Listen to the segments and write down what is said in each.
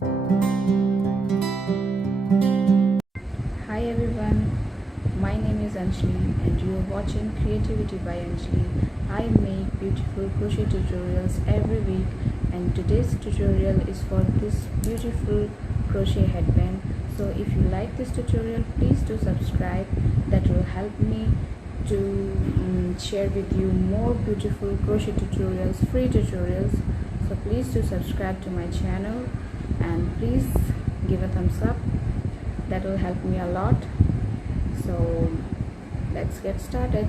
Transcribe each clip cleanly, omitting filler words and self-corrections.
Hi everyone, my name is Anjali and you are watching Creativity by Anjali. I make beautiful crochet tutorials every week and today's tutorial is for this beautiful crochet headband. So if you like this tutorial, please do subscribe. That will help me to share with you more beautiful crochet tutorials, free tutorials. So please do subscribe to my channel and please give a thumbs up. That will help me a lot. So let's get started.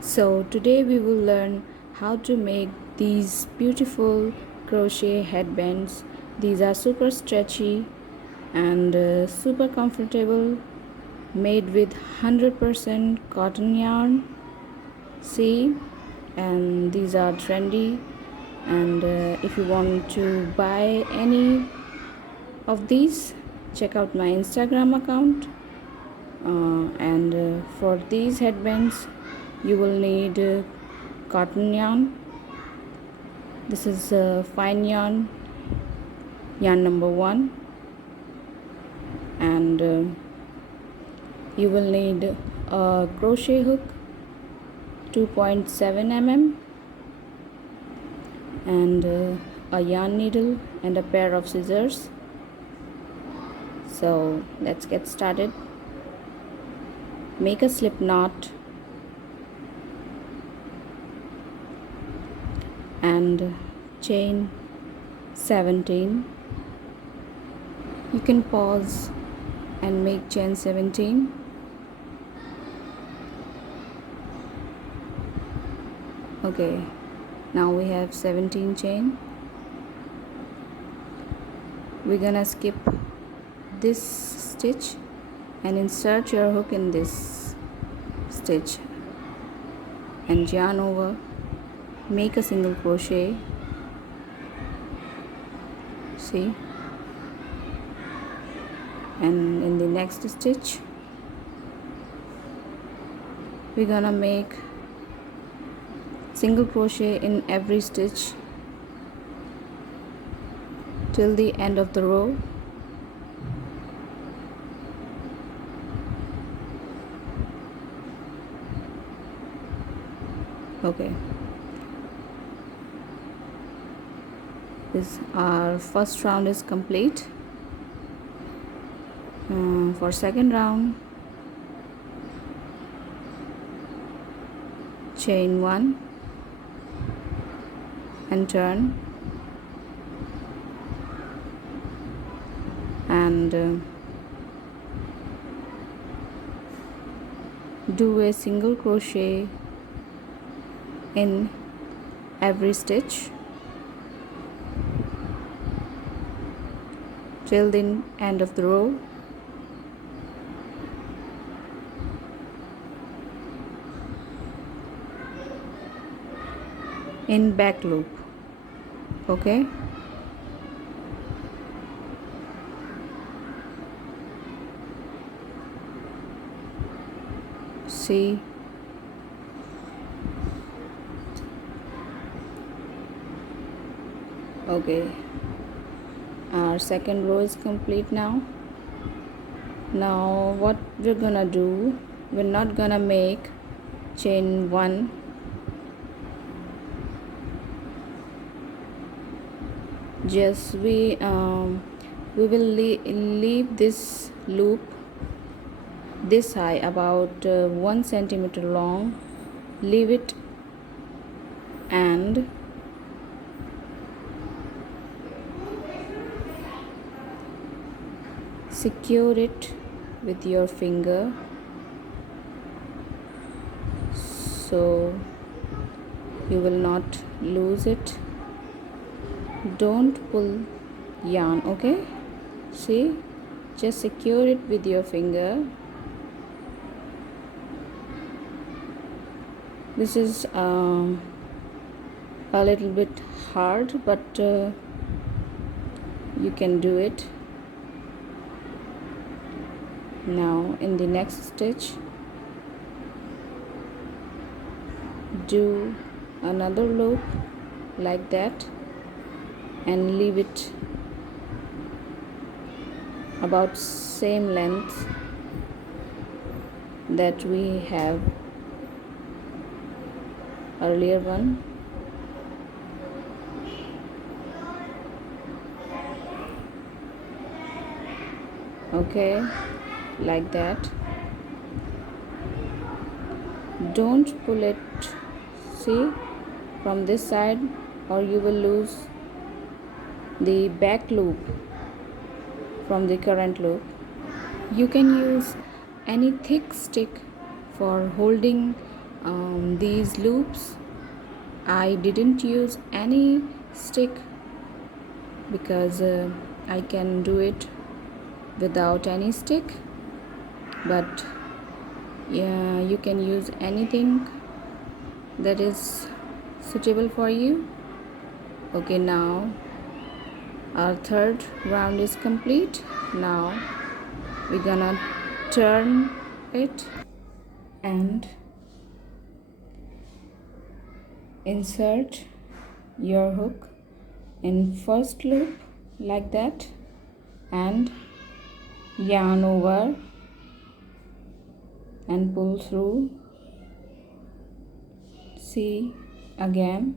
So today we will learn how to make these beautiful crochet headbands. These are super stretchy and super comfortable, made with 100% cotton yarn. See, and these are trendy, and if you want to buy any of these, check out my Instagram account. And for these headbands you will need cotton yarn. This is fine yarn, yarn number 1, and you will need a crochet hook 2.7 mm and a yarn needle and a pair of scissors. So let's get started. Make a slip knot and chain 17. You can pause and make chain 17. Okay, now we have 17 chain. We're gonna skip this stitch and insert your hook in this stitch and yarn over. Make a single crochet. See, and in the next stitch we're gonna make single crochet in every stitch till the end of the row. Okay, this our first round is complete. For second round, chain 1 and turn, and do a single crochet in every stitch till the end of the row. In back loop. Okay, see, okay, our second row is complete now. Now what we're gonna do, we're not gonna make chain 1. Just we will leave this loop this high, about 1 centimeter long. Leave it and secure it with your finger so you will not lose it. Don't pull yarn. Okay, see, just secure it with your finger. This is a little bit hard, but you can do it. Now in the next stitch, do another loop like that and leave it about same length that we have earlier one. Okay, like that. Don't pull it, see, from this side, or you will lose the back loop from the current loop. You can use any thick stick for holding these loops. I didn't use any stick because I can do it without any stick, but yeah, you can use anything that is suitable for you. Okay, now our third round is complete. Now we're gonna turn it and insert your hook in first loop like that and yarn over and pull through. See, again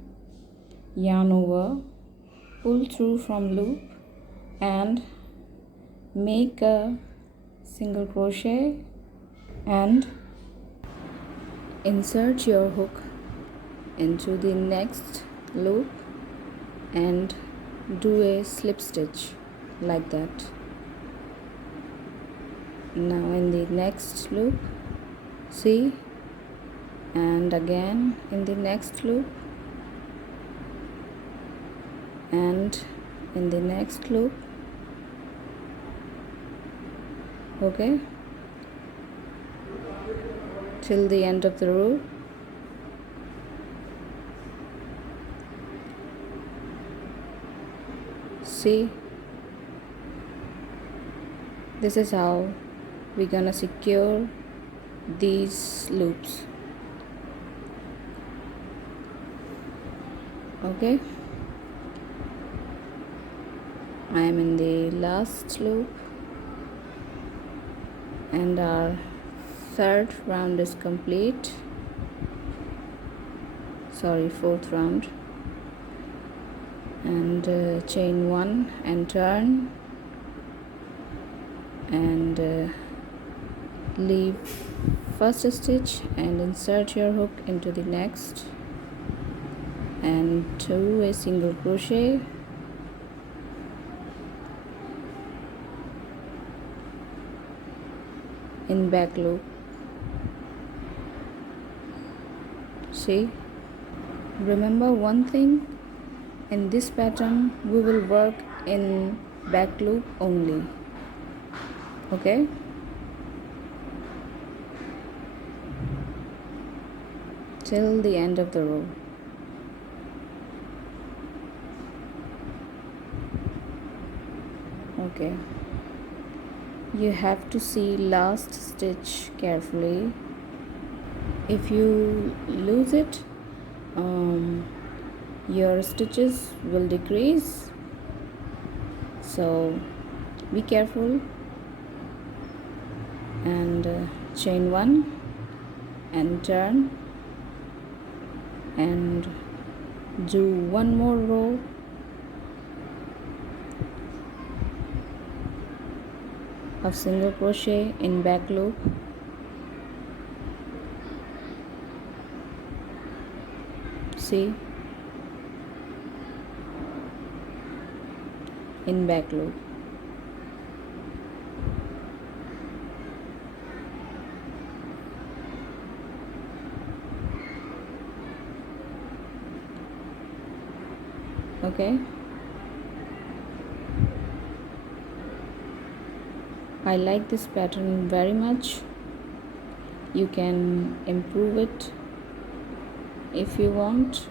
yarn over, pull through from loop and make a single crochet and insert your hook into the next loop and do a slip stitch like that. Now in the next loop, see, and again in the next loop and in the next loop. Okay, till the end of the row. See, this is how we're gonna secure these loops. Okay, I am in the last loop and our third round is complete. Sorry, fourth round. And chain one and turn and leave first stitch and insert your hook into the next and do a single crochet in back loop. See, remember one thing, in this pattern we will work in back loop only. Okay, till the end of the row. Okay, you have to see last stitch carefully. If you lose it, your stitches will decrease, so be careful. And chain one and turn and do one more row of single crochet in back loop. See, in back loop. Okay, I like this pattern very much. You can improve it if you want.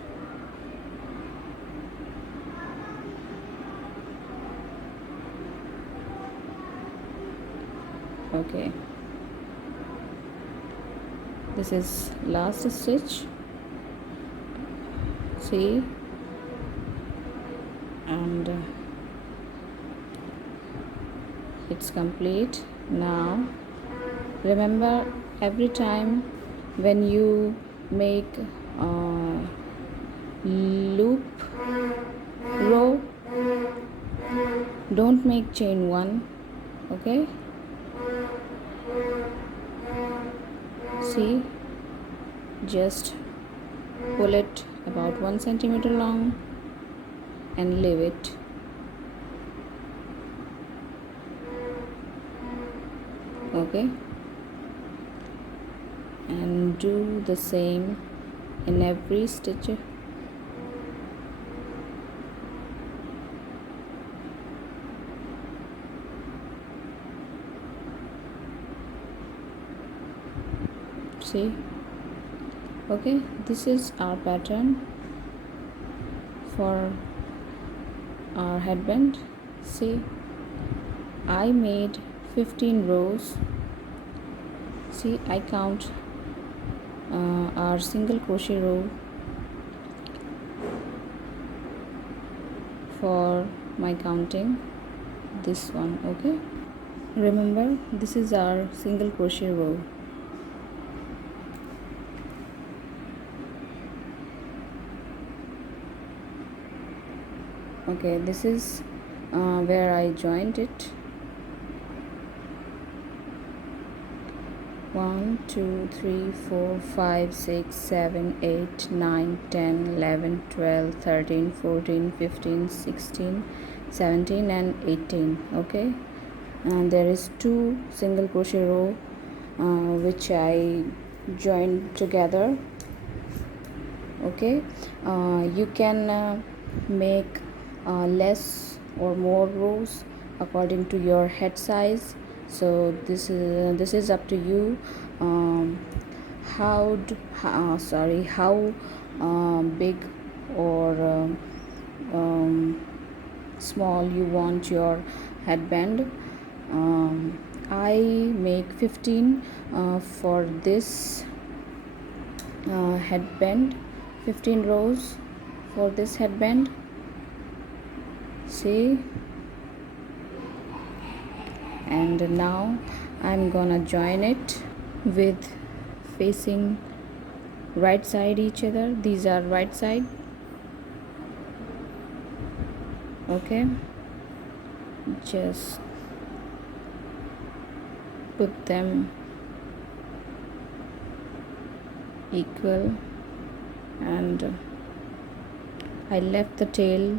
Okay, this is last stitch. See, it's complete. Now remember, every time when you make loop row, don't make chain one. Okay, see, just pull it about 1 centimeter long and leave it. Okay, and do the same in every stitch. See, okay, this is our pattern for our headband. See, I made 15 rows. See, I count our single crochet row for my counting, this one. Okay, remember, this is our single crochet row. Okay, this is where I joined it. 1 2 3 4 5 6 7 8 9 10 11 12 13 14 15 16 17 and 18. Okay, and there is 2 single crochet row which I joined together. Okay, you can make less or more rows according to your head size. So this is up to you. How big or small you want your headband. I make 15 for this headband, 15 rows for this headband. See, and now I'm gonna join it with facing right side each other. These are right side. Okay, just put them equal, and I left the tail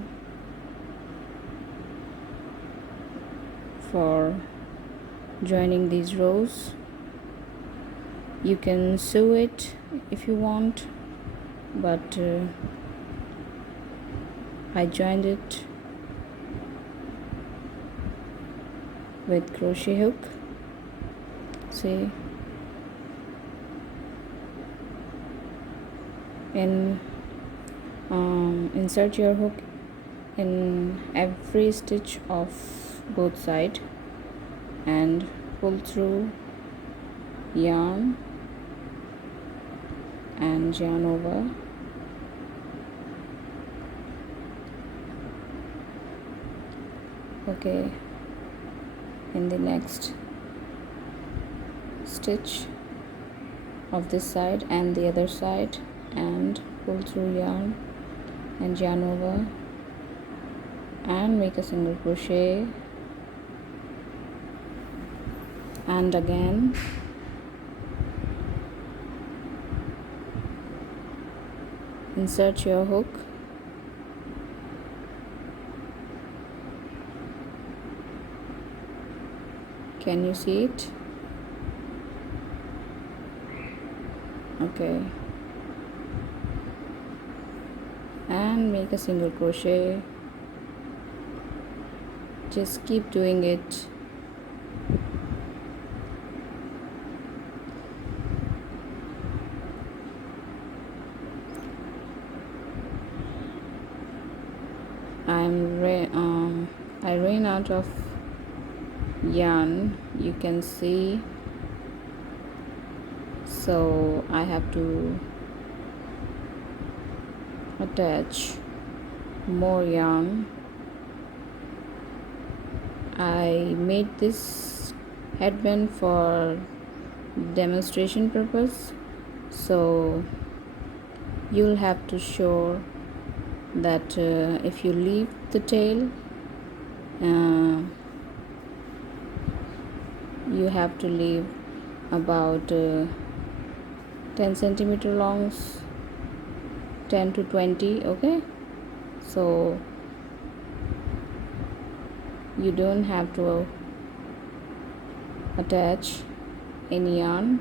for joining these rows. You can sew it if you want, but I joined it with crochet hook. See, and insert your hook in every stitch of both sides and pull through yarn and yarn over. Okay, in the next stitch of this side and the other side, and pull through yarn and yarn over and make a single crochet, and again insert your hook Can you see it? Okay, and make a single crochet. Just keep doing it. I ran out of yarn, you can see, so I have to attach more yarn I made this headband for demonstration purpose, so you'll have to show that if you leave the tail, you have to leave about 10 centimeter longs, 10 to 20. Okay, so you don't have to attach any yarn,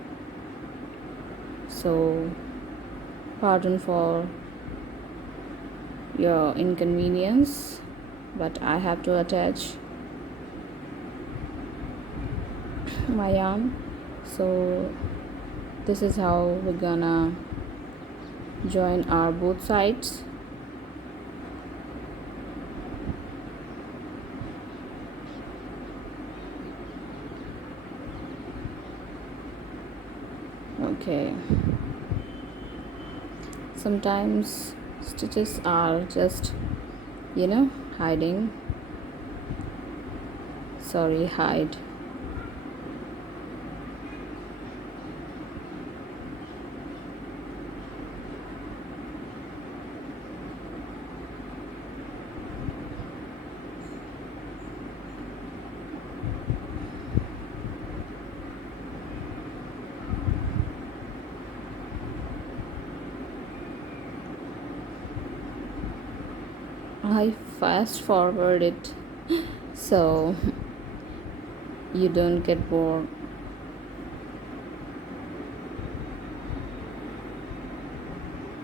so pardon for your inconvenience, but I have to attach my yarn. So this is how we're gonna join our both sides. Okay, sometimes stitches are just hiding, hide. I fast forward it so you don't get bored.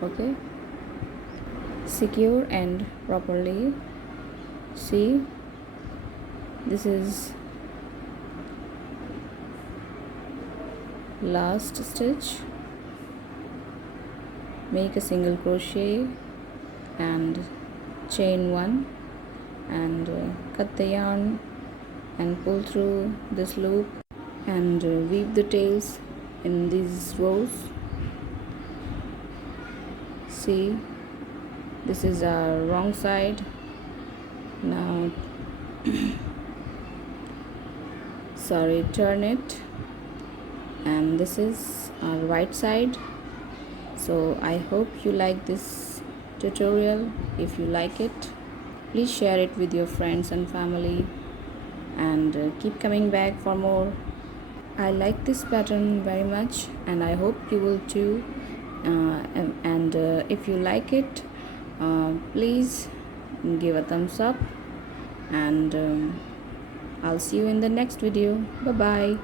Okay, secure and properly. See, this is last stitch. Make a single crochet and chain one, and cut the yarn and pull through this loop, and weave the tails in these rows. See, this is our wrong side. Now turn it, and this is our right side. So I hope you like this tutorial. If you like it, please share it with your friends and family, and keep coming back for more. I like this pattern very much, and I hope you will too. And if you like it, please give a thumbs up, and I'll see you in the next video. Bye bye.